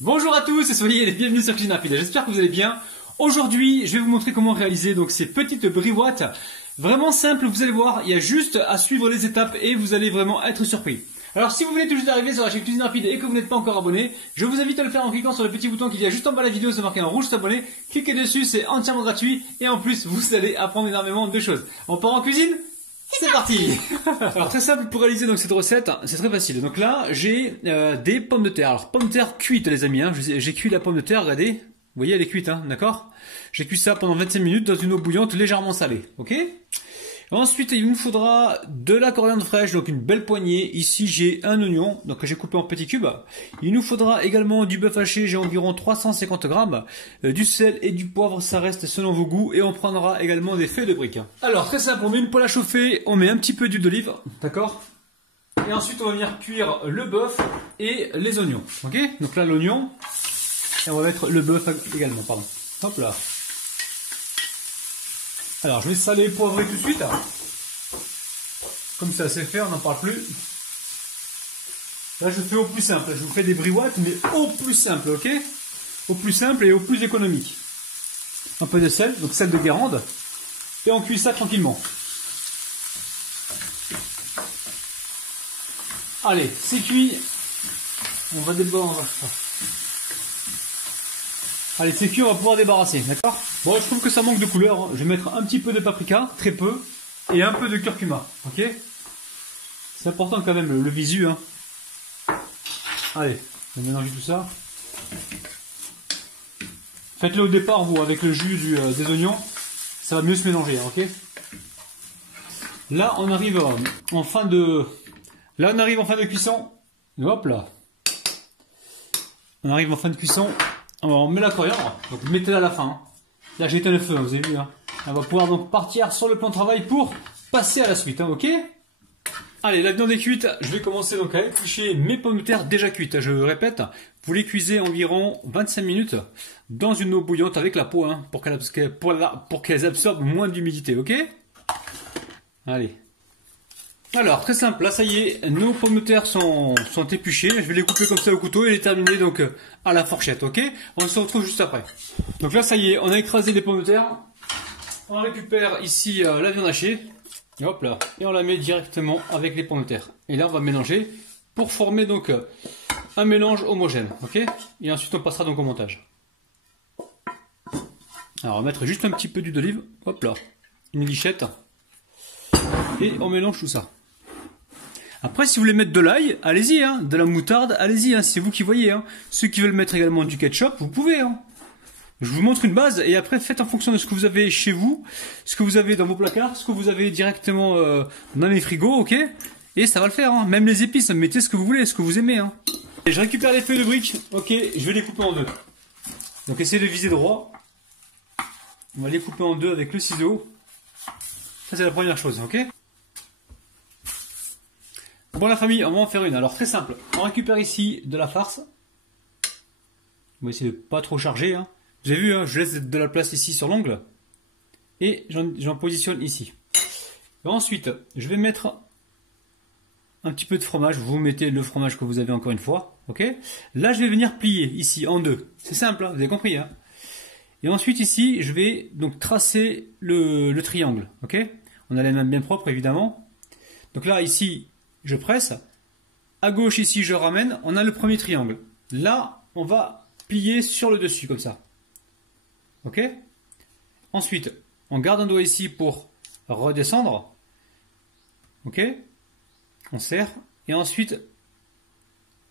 Bonjour à tous et soyez les bienvenus sur Cuisine Rapide. J'espère que vous allez bien. Aujourd'hui, je vais vous montrer comment réaliser donc ces petites briouattes. Vraiment simple, vous allez voir, il y a juste à suivre les étapes et vous allez vraiment être surpris. Alors si vous venez tout juste d'arriver sur la chaîne Cuisine Rapide et que vous n'êtes pas encore abonné, je vous invite à le faire en cliquant sur le petit bouton qu'il y a juste en bas de la vidéo, c'est marqué en rouge s'abonner. Cliquez dessus, c'est entièrement gratuit et en plus vous allez apprendre énormément de choses. On part en cuisine ? C'est parti. Alors très simple pour réaliser donc cette recette, c'est très facile. Donc là j'ai des pommes de terre. Alors pommes de terre cuites les amis, hein. J'ai cuit la pomme de terre, regardez. Vous voyez elle est cuite, hein, d'accord. J'ai cuit ça pendant 25 minutes dans une eau bouillante légèrement salée, ok. Ensuite il nous faudra de la coriandre fraîche, donc une belle poignée. Ici j'ai un oignon, donc que j'ai coupé en petits cubes. Il nous faudra également du bœuf haché, j'ai environ 350 grammes, du sel et du poivre, ça reste selon vos goûts. Et on prendra également des feuilles de briques. Alors très simple, on met une poêle à chauffer, on met un petit peu d'huile d'olive, d'accord. Et ensuite on va venir cuire le bœuf et les oignons, ok. Donc là l'oignon, et on va mettre le bœuf également, pardon. Hop là. Alors je vais saler et poivrer tout de suite. Comme ça c'est fait, on n'en parle plus. Là je fais au plus simple, je vous fais des briouattes mais au plus simple, ok. Au plus simple et au plus économique. Un peu de sel, donc sel de Guérande. Et on cuit ça tranquillement. Allez, c'est cuit. On va débarrasser. Allez, c'est cuit, on va pouvoir débarrasser, d'accord. Bon, je trouve que ça manque de couleur, hein. Je vais mettre un petit peu de paprika, très peu, et un peu de curcuma, ok. C'est important quand même, le visu, hein. Allez, on va mélanger tout ça. Faites-le au départ, vous, avec le jus des oignons, ça va mieux se mélanger, ok. Là, on arrive en fin de... Là, on arrive en fin de cuisson. Hop là. On arrive en fin de cuisson. On met la coriandre, donc mettez-la à la fin. Hein. Là j'ai éteint le feu, hein, vous avez vu. Hein. On va pouvoir donc partir sur le plan de travail pour passer à la suite, hein, ok. Allez, la viande est cuite, je vais commencer donc à éplucher mes pommes de terre déjà cuites. Je répète, vous les cuisez environ 25 minutes dans une eau bouillante avec la peau, hein, pour qu'elles absorbent moins d'humidité, ok. Allez. Alors, très simple, là ça y est, nos pommes de terre sont épluchées. Je vais les couper comme ça au couteau et les terminer donc à la fourchette, ok. On se retrouve juste après. Donc là ça y est, on a écrasé les pommes de terre. On récupère ici la viande hachée. Et hop là, et on la met directement avec les pommes de terre. Et là on va mélanger pour former donc un mélange homogène, ok. Et ensuite on passera donc au montage. Alors on va mettre juste un petit peu d'huile d'olive, hop là, une lichette. Et on mélange tout ça. Après, si vous voulez mettre de l'ail, allez-y, hein, de la moutarde, allez-y, hein, c'est vous qui voyez. Hein. Ceux qui veulent mettre également du ketchup, vous pouvez. Hein. Je vous montre une base et après faites en fonction de ce que vous avez chez vous, ce que vous avez dans vos placards, ce que vous avez directement dans les frigos, ok. Et ça va le faire. Hein. Même les épices, mettez ce que vous voulez, ce que vous aimez. Hein. Et je récupère les feuilles de briques, ok. Je vais les couper en deux. Donc essayez de viser droit. On va les couper en deux avec le ciseau. Ça c'est la première chose, ok. Bon la famille, on va en faire une. Alors très simple, on récupère ici de la farce. On va essayer de pas trop charger. Hein. Vous avez vu, hein, je laisse de la place ici sur l'ongle. Et j'en positionne ici. Et ensuite, je vais mettre un petit peu de fromage. Vous mettez le fromage que vous avez encore une fois. Ok. Là, je vais venir plier ici en deux. C'est simple, hein, vous avez compris. Hein. Et ensuite ici, je vais donc tracer le triangle. Ok. On a les mains bien propres évidemment. Donc là, ici... je presse, à gauche ici je ramène, on a le premier triangle. Là, on va plier sur le dessus comme ça. Ok. Ensuite, on garde un doigt ici pour redescendre. Ok. On serre. Et ensuite,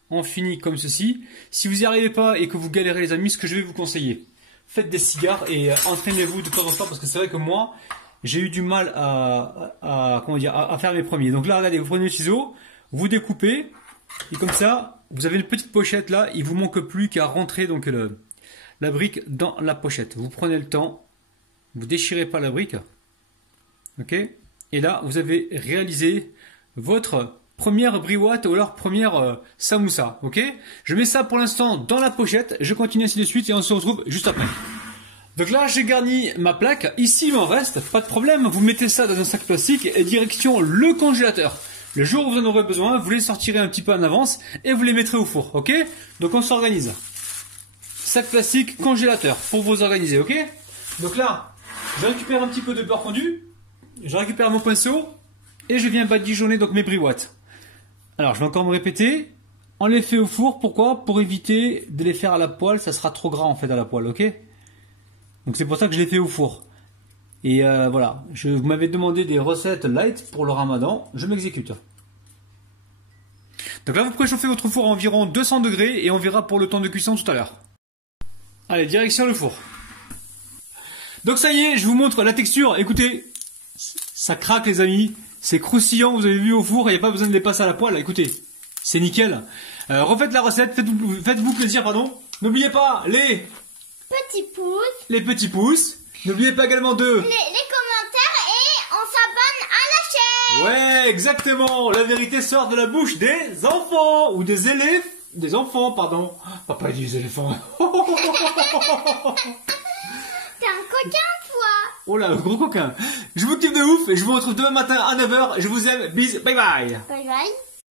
on finit comme ceci. Si vous n'y arrivez pas et que vous galérez les amis, ce que je vais vous conseiller, faites des cigares et entraînez-vous de temps en temps parce que c'est vrai que moi, j'ai eu du mal à faire mes premiers. Donc là, regardez, vous prenez le ciseau, vous découpez, et comme ça, vous avez une petite pochette là, il vous manque plus qu'à rentrer donc la brique dans la pochette. Vous prenez le temps, vous déchirez pas la brique, ok. Et là, vous avez réalisé votre première briouate ou alors première samoussa, ok. Je mets ça pour l'instant dans la pochette, je continue ainsi de suite et on se retrouve juste après. Donc là, j'ai garni ma plaque. Ici, il m'en reste, pas de problème. Vous mettez ça dans un sac plastique et direction le congélateur. Le jour où vous en aurez besoin, vous les sortirez un petit peu en avance et vous les mettrez au four, ok? Donc on s'organise. sac plastique, congélateur pour vous organiser, ok? Donc là, je récupère un petit peu de beurre fondu, je récupère mon pinceau et je viens badigeonner donc mes briouates. Alors je vais encore me répéter, on les fait au four, pourquoi? Pour éviter de les faire à la poêle, ça sera trop gras en fait à la poêle, ok? Donc c'est pour ça que je les fais au four. Et voilà, vous m'avez demandé des recettes light pour le ramadan, je m'exécute. Donc là vous préchauffez votre four à environ 200 degrés et on verra pour le temps de cuisson tout à l'heure. Allez, direction le four. Donc ça y est, je vous montre la texture. Écoutez, ça craque les amis. C'est croustillant, vous avez vu au four, il n'y a pas besoin de les passer à la poêle. Écoutez, c'est nickel. Refaites la recette, faites-vous plaisir, pardon. N'oubliez pas les petits pouces. N'oubliez pas également les commentaires et on s'abonne à la chaîne. Ouais, exactement. La vérité sort de la bouche des enfants ou des élèves. Des enfants, pardon. Papa dit des éléphants. T'es un coquin, toi. Oh là, gros coquin. Je vous kiffe de ouf et je vous retrouve demain matin à 9h. Je vous aime. Bis, bye bye. Bye bye.